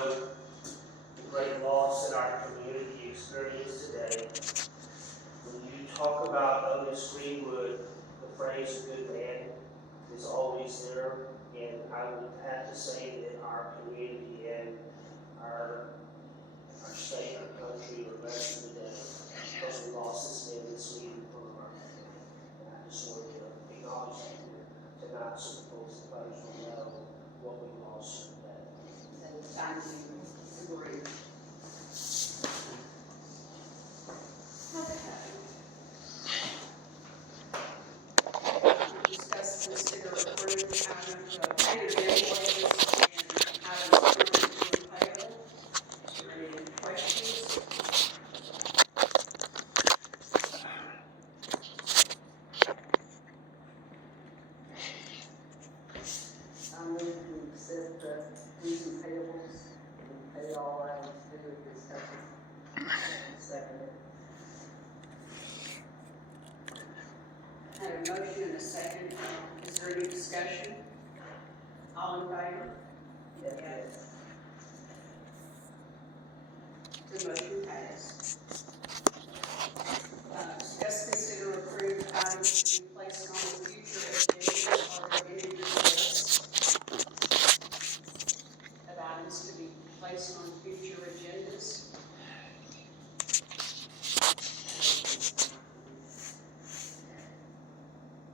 know the great loss that our community experienced today. When you talk about Otis Greenwood, the phrase "a good man" is always there, and I would have to say that our community and our state, our country are blessed today because we lost this man this week from our family. And I just wanted to acknowledge that tonight so the folks in place will know what we lost today. And thank you. Agree. Okay. Discuss, consider, approve items of payment invoices and items currently payable. Are there any questions? I move to accept the dues and payables and pay all items due at this time. Second it. I have a motion and a second. Is there any discussion? All in favor? Yes. The motion passed. Discuss, consider, approve items to be placed on the future agenda. Are there any requests of items to be placed on future agendas?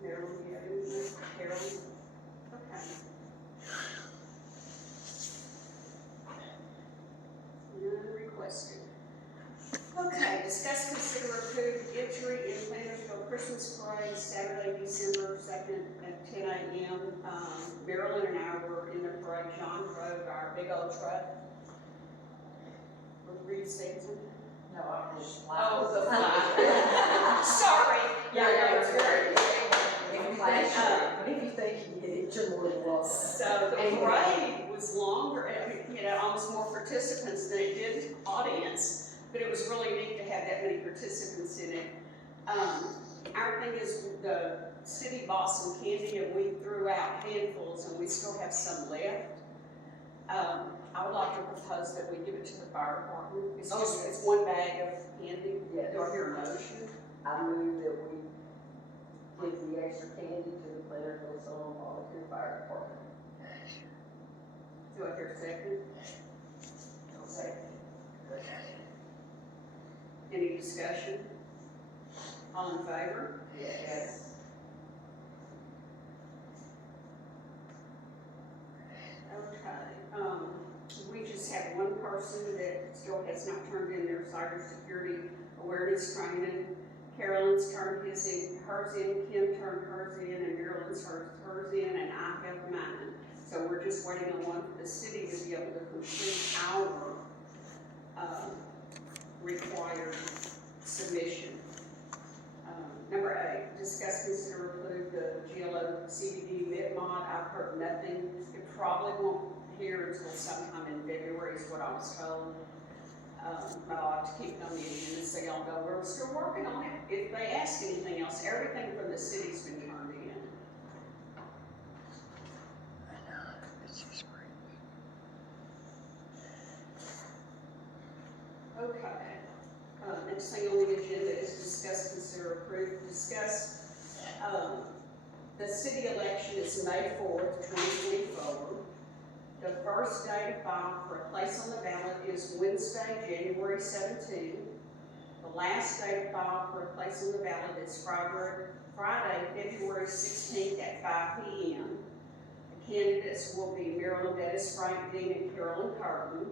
Marilyn, do you have anything? Carolyn? Okay. None requested. Okay, discuss, consider, approve entry in Plantersville Christmas Parade, Saturday, December 2nd at 10 a.m. Marilyn and I were in the parade. John drove our big old truck. Were you saying something? No, I'm just. Oh, the flag. Sorry. Yeah, it's very. But if you think you get it, you're more than welcome. So the parade was longer, almost more participants than it did audience, but it was really neat to have that many participants in it. Our thing is the city bought some candy and we threw out handfuls and we still have some left. I would like to propose that we give it to the fire department. It's one bag of candy. Yes. Do I hear a motion? I move that we give the extra candy to the Plantersville Volunteer Fire Department. Do I hear a second? I'll second. Any discussion? All in favor? Yes. Okay, we just have one person that still has not turned in their cybersecurity awareness training. Carolyn's turned hers in, Kim turned hers in, and Marilyn's hers in, and I have mine. So we're just waiting on one for the city to be able to complete our required submission. Number 8, discuss, consider, approve the GLO CBD mid-mod. I've heard nothing. It probably won't hear until sometime in February is what I was told. But I'll have to keep it on the agenda so y'all know we're still working on it. If they ask anything else, everything from the city's been turned in. Okay. Next thing on the agenda is discuss, consider, approve, the city election is May 4th, 2024. The first day to file for a place on the ballot is Wednesday, January 17th. The last day to file for a place on the ballot is Friday, February 16th at 5 p.m. The candidates will be Marilyn Bettis, Frank Dean, and Carolyn Carton.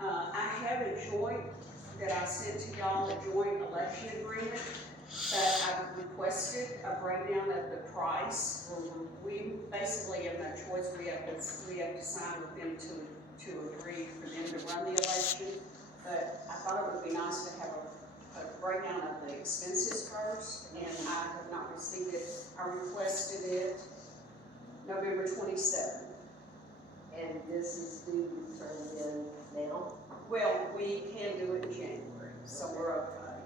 I have a joint that I sent to y'all, a joint election agreement, but I've requested a breakdown of the price. We basically have no choice. We have to sign with them to agree for them to run the election. But I thought it would be nice to have a breakdown of the expenses first, and I have not received it. I requested it November 27th. And this is due to be turned in now? Well, we can do it in January, so we're okay.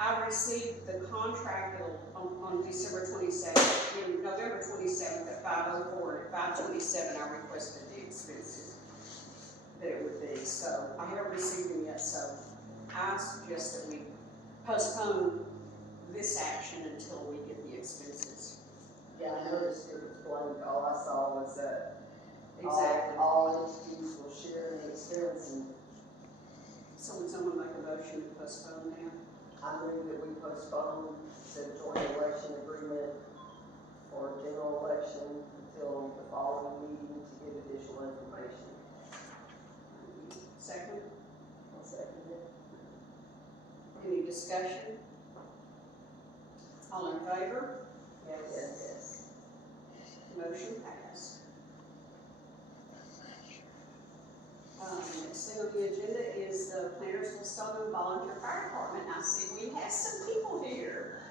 I received the contract on December 27th, in November 27th at 5:04. At 5:27, I requested the expenses that it would be. I suggest that we postpone this action until we get the expenses. Yeah, I noticed it was blank, all I saw was that Exactly. all entities will share in the expense, and So would someone make a motion to postpone that? I move that we postpone the joint election agreement for general election until the following meeting to get additional information. Second? I'll second it. Any discussion? All in favor? Yes. Motion passed. Next thing on the agenda is the Plantersville City Volunteer Fire Department. I see we have some people here.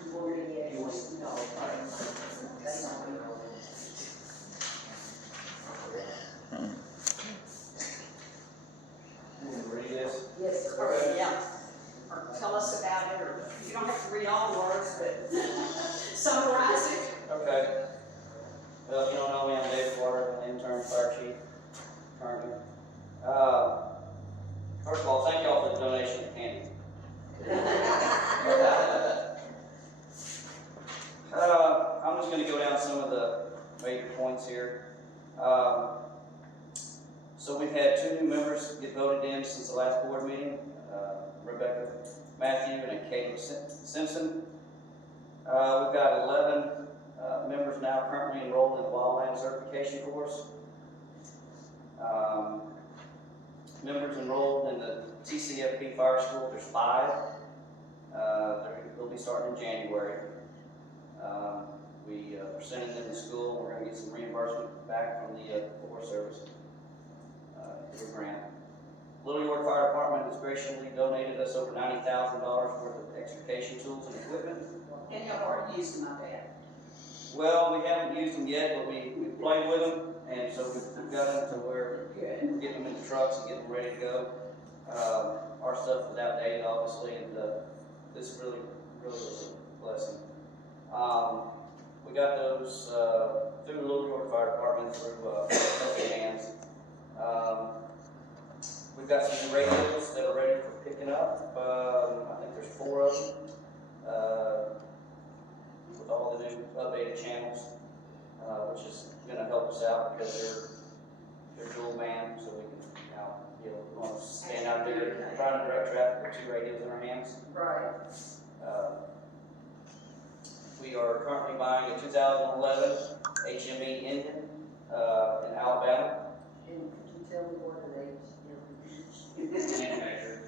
I'm wondering, yeah, you want to know. Read this. Yes, sir. Or, yeah, or tell us about it, or you don't have to read all the words, but summarize it. Okay. Well, if you don't know me, I'm Dave Porter, intern fire chief, currently. First of all, thank y'all for the donation of candy. I'm just gonna go down some of the major points here. So we've had 2 new members get voted in since the last board meeting, Rebecca Matthew and Katie Simpson. We've got 11 members now currently enrolled in the wildland certification course. Members enrolled in the TCFP fire school, there's 5. They'll be starting in January. We are sending them to school, and we're going to get some reimbursement back from the Forest Service through a grant. Little York Fire Department has graciously donated us over $90,000 worth of extrication tools and equipment. And y'all already used them, I bet. Well, we haven't used them yet, but we played with them, and so we've got them to where Good. we're getting them in the trucks and getting them ready to go. Our stuff was outdated, obviously, and this really was a blessing. We got those through the Little York Fire Department through Healthy Hands. We've got some new radios that are ready for picking up. I think there's 4 of them with all the new updated channels, which is going to help us out because they're dual band, so we can want to stand out there trying to direct traffic with 2 radios in our hands. Right. We are currently buying a 2011 HME engine in Alabama. And could you tell me what an age? Manufacturer.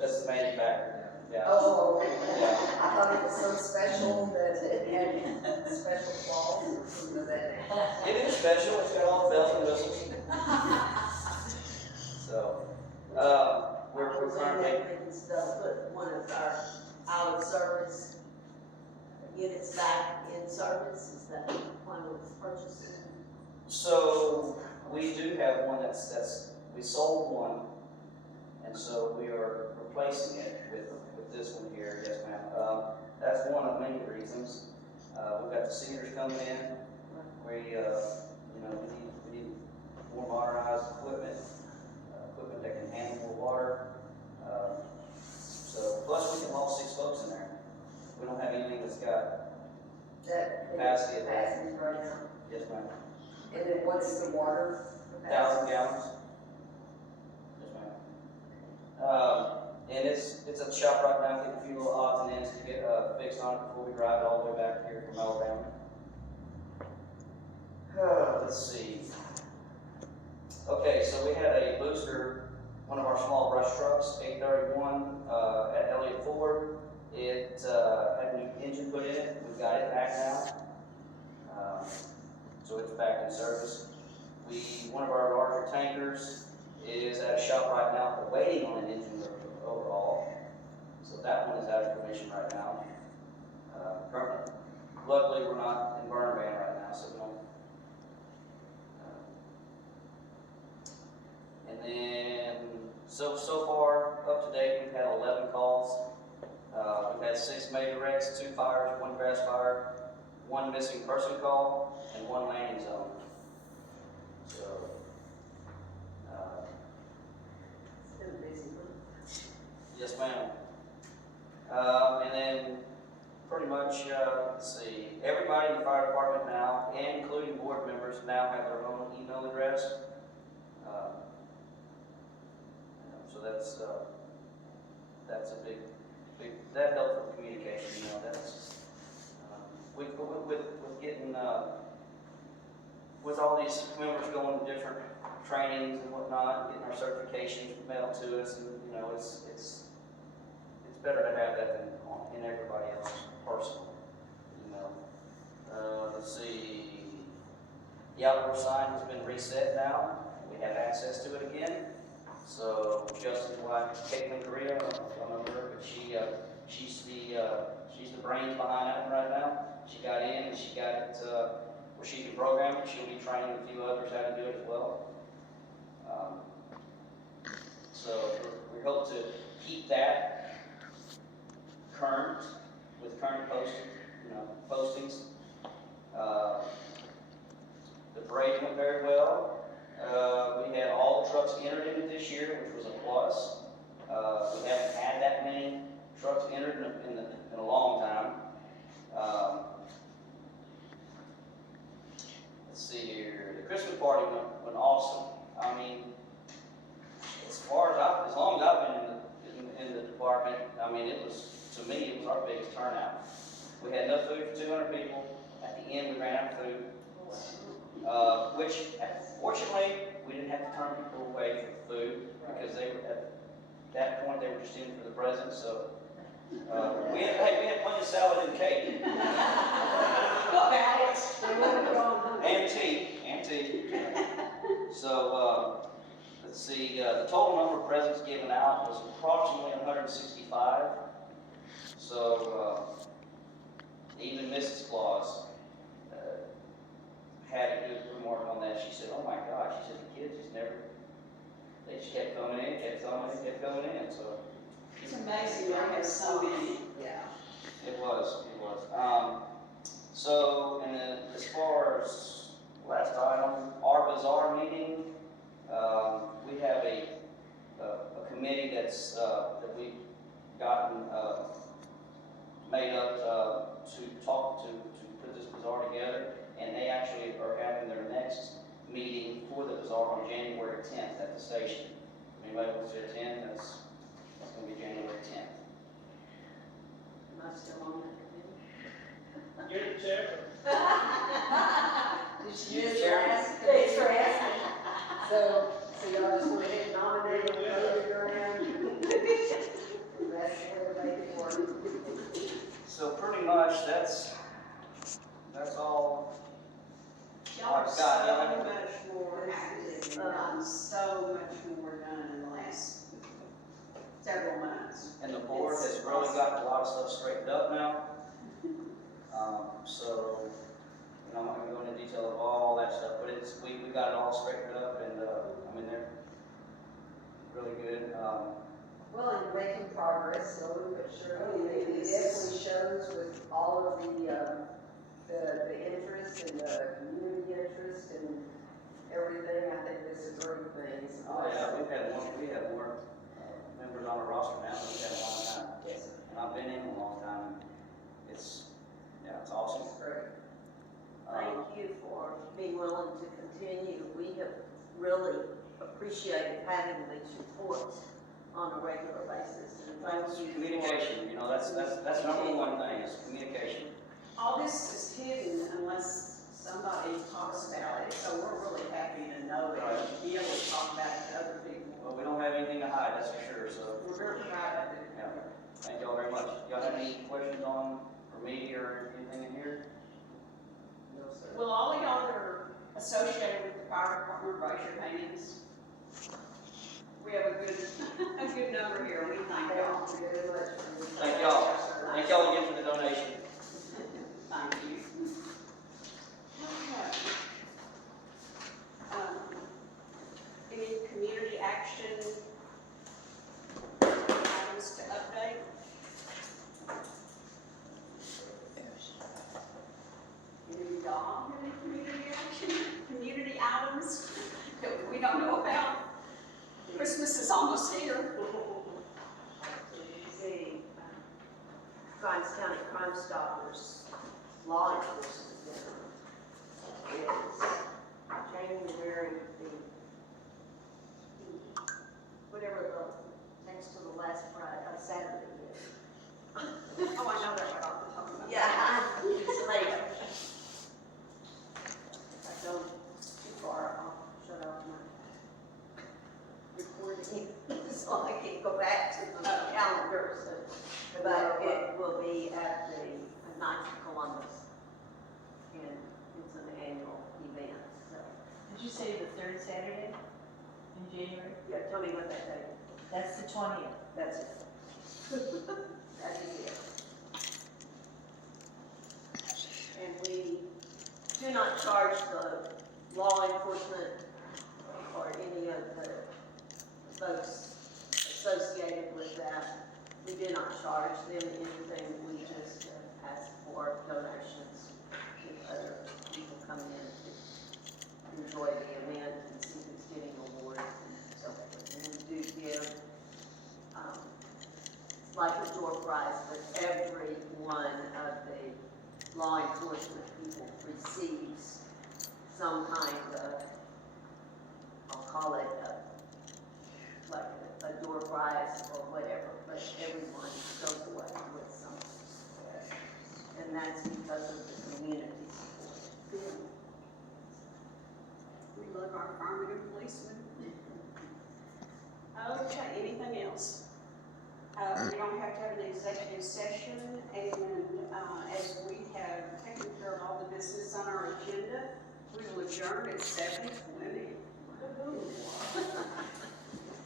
That's the manufacturer. Yeah. Oh, Yeah. I thought it was some special that it had special claws or something of that nature. It is special. It's got all the bells and whistles. So, we're currently. We can still put one of our out of service units back in service, is that one was purchased? So we do have one that's we sold one, and so we are replacing it with this one here. Yes, ma'am. That's one of many reasons. We've got the seniors coming in. We we need more modernized equipment that can handle more water. So plus we can haul 6 folks in there. We don't have anything that's got That capacity of that. capacity right now. Yes, ma'am. And then what's the water? 1,000 gallons. Yes, ma'am. And it's at the shop right now, getting a few little odds and ends to get fixed on it before we drive it all the way back here from Alabama. Let's see. Okay, so we had a booster, one of our small brush trucks, 831 at Elliott Ford. It had a new engine put in it. We've got it back now. So it's back in service. One of our larger tankers is at a shop right now, waiting on an engine overhaul. So that one is out of commission right now. Currently, luckily we're not in burn ban right now, so we don't. And then So far, up to date, we've had 11 calls. We've had 6 major wrecks, 2 fires, 1 grass fire, 1 missing person call, and 1 landing zone. So, It's been a busy month. yes, ma'am. And then, pretty much, let's see, everybody in the fire department now, and including board members, now have their own email address. So that's a big, that helps with communication, you know, that's, with getting, with all these members going to different trainings and whatnot, getting our certifications mailed to us, and, you know, it's better to have that than in everybody else's personal email. Let's see, the outdoor sign has been reset now, we have access to it again. So Justin's wife, Caitlin Correa, I don't know her, but she's the brains behind that one right now. She got in and she got it where she can program it. She'll be training a few others how to do it as well. So we hope to keep that current with current postings. The parade went very well. We had all the trucks entered in it this year, which was a plus. We haven't had that many trucks entered in a long time. Let's see here. The Christmas party went awesome. I mean, as long as I've been in the department, I mean, to me, it was our biggest turnout. We had enough food for 200 people. At the end, we ran out of food. Which, fortunately, we didn't have to turn people away for food because they were at that point they were just in for the presents. So we had plenty of salad and cake and tea. So let's see, the total number of presents given out was approximately 165. So even Mrs. Claus had a good remark on that. She said, "Oh my gosh," she said, "the kids they just kept coming in, kept coming in." So It's amazing there have so many. Yeah. it was. So, and then as far as last item, our bazaar meeting, we have a committee that we've gotten made up to put this bazaar together. And they actually are having their next meeting for the bazaar on January 10th at the station. If anybody wants to attend, that's going to be January 10th. Am I still on that committee? You're the chair. You're the chairman. Thanks for asking. So y'all just went ahead and nominated and voted around. That's the way to make it work. So pretty much that's all. Y'all are so God, much more active and gotten so much more done in the last several months. And the board It's has really awesome. gotten a lot of stuff straightened up now. So, you know, I'm not going to go into detail of all that stuff, but we got it all straightened up, and I mean, they're really good. Well, and you're making progress, slowly but surely. It definitely shows with all of the interest and the community interest and everything. I think this is a great thing. It's Oh yeah, awesome. we have more members on our roster now than we've had in a long time. Yes, sir. And I've been in a long time. It's awesome. It's great. Thank you for being willing to continue. We have really appreciated having these reports on a regular basis. And thank you. Communication, you know, that's number one thing, is communication. All this is hidden unless somebody talks about it, so we're really happy to know it and be able to talk about it to other people. Well, we don't have anything to hide, that's for sure, so, We're very proud of it. yeah. Thank y'all very much. Y'all have any questions for me or anything in here? No, sir. Well, all of y'all that are associated with the fire department, raise your hands. We have a good number here, we thank y'all. Thank you very much. Thank y'all. Thank y'all again for the donation. Thank you. Okay. Any community action don't know about. Christmas is almost here. The Grimes County Crime Stoppers Law Enforcement Dinner is January whatever the, next to the last Friday, Saturday is. Oh, I know that right off the top of my head. Yeah, it's later. If I go too far, I'll shut off my recording, so I can go back to the calendar, so. But it will be at the Knights of Columbus, and it's an annual event, so. Did you say the third Saturday in January? Yeah, tell me what that date is. That's the 20th. That's it. That is it. And we do not charge the law enforcement or any of the folks associated with that. We do not charge them anything. We just ask for donations to other people coming in to enjoy the event and see who's getting awards and so forth. And we do give, it's like a door prize, but every one of the law enforcement people receives some kind of, I'll call it like a door prize or whatever, but everyone goes away with something. And that's because of the community support. We love our firemen and policemen. Okay, anything else? We don't have to have an executive session, and as we have taken care of all the business on our agenda, we will adjourn at 7:20.